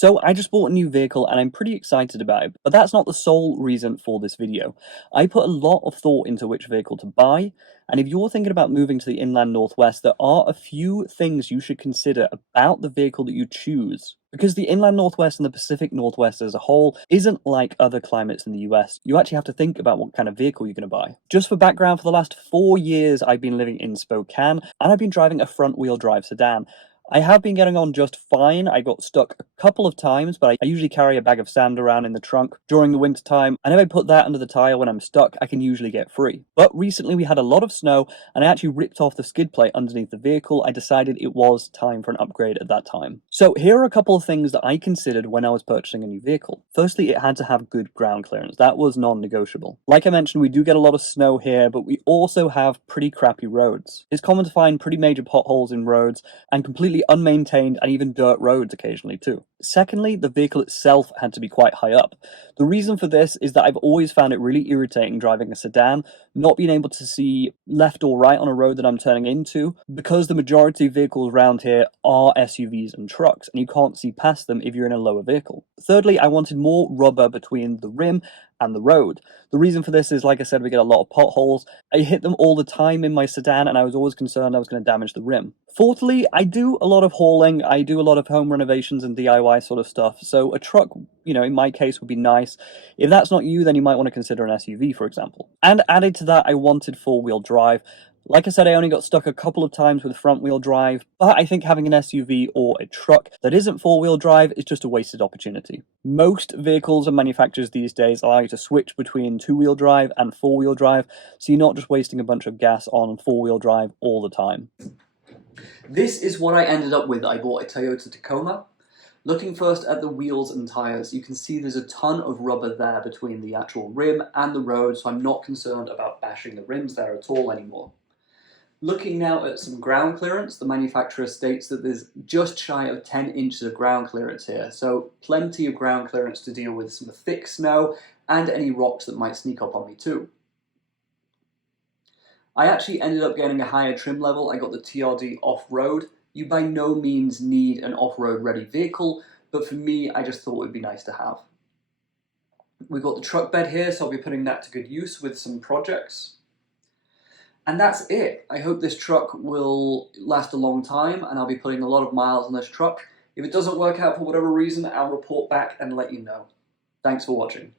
So I just bought a new vehicle and I'm pretty excited about it, but that's not the sole reason for this video. I put a lot of thought into which vehicle to buy, and if you're thinking about moving to the inland northwest, there are a few things you should consider about the vehicle that you choose. Because the inland northwest and the Pacific Northwest as a whole isn't like other climates in the US, you actually have to think about what kind of vehicle you're going to buy. Just for background, for the last 4 years I've been living in Spokane, and I've been driving a front-wheel drive sedan. I have been getting on just fine. I got stuck a couple of times, but I usually carry a bag of sand around in the trunk during the winter time, and if I put that under the tire when I'm stuck, I can usually get free. But recently we had a lot of snow, and I actually ripped off the skid plate underneath the vehicle. I decided it was time for an upgrade at that time. So here are a couple of things that I considered when I was purchasing a new vehicle. Firstly, it had to have good ground clearance. That was non-negotiable. Like I mentioned, we do get a lot of snow here, but we also have pretty crappy roads. It's common to find pretty major potholes in roads, and completely unmaintained and even dirt roads occasionally too. Secondly, the vehicle itself had to be quite high up. The reason for this is that I've always found it really irritating driving a sedan, not being able to see left or right on a road that I'm turning into, because the majority of vehicles around here are SUVs and trucks, and you can't see past them if you're in a lower vehicle. Thirdly, I wanted more rubber between the rim and the road. The reason for this is, like I said, we get a lot of potholes. I hit them all the time in my sedan, and I was always concerned I was going to damage the rim. Fourthly, I do a lot of hauling, I do a lot of home renovations and DIY sort of stuff, so a truck, in my case would be nice. If that's not you, then you might want to consider an SUV, for example. And added to that, I wanted four-wheel drive. Like I said, I only got stuck a couple of times with front-wheel drive, but I think having an SUV or a truck that isn't four-wheel drive is just a wasted opportunity. Most vehicles and manufacturers these days allow you to switch between two-wheel drive and four-wheel drive, so you're not just wasting a bunch of gas on four-wheel drive all the time. This is what I ended up with. I bought a Toyota Tacoma. Looking first at the wheels and tyres, you can see there's a ton of rubber there between the actual rim and the road, so I'm not concerned about bashing the rims there at all anymore. Looking now at some ground clearance, the manufacturer states that there's just shy of 10 inches of ground clearance here, so plenty of ground clearance to deal with some thick snow and any rocks that might sneak up on me too. I actually ended up getting a higher trim level. I got the TRD off-road. You by no means need an off-road ready vehicle, but for me, I just thought it would be nice to have. We've got the truck bed here, so I'll be putting that to good use with some projects. And that's it. I hope this truck will last a long time, and I'll be putting a lot of miles on this truck. If it doesn't work out for whatever reason, I'll report back and let you know. Thanks for watching.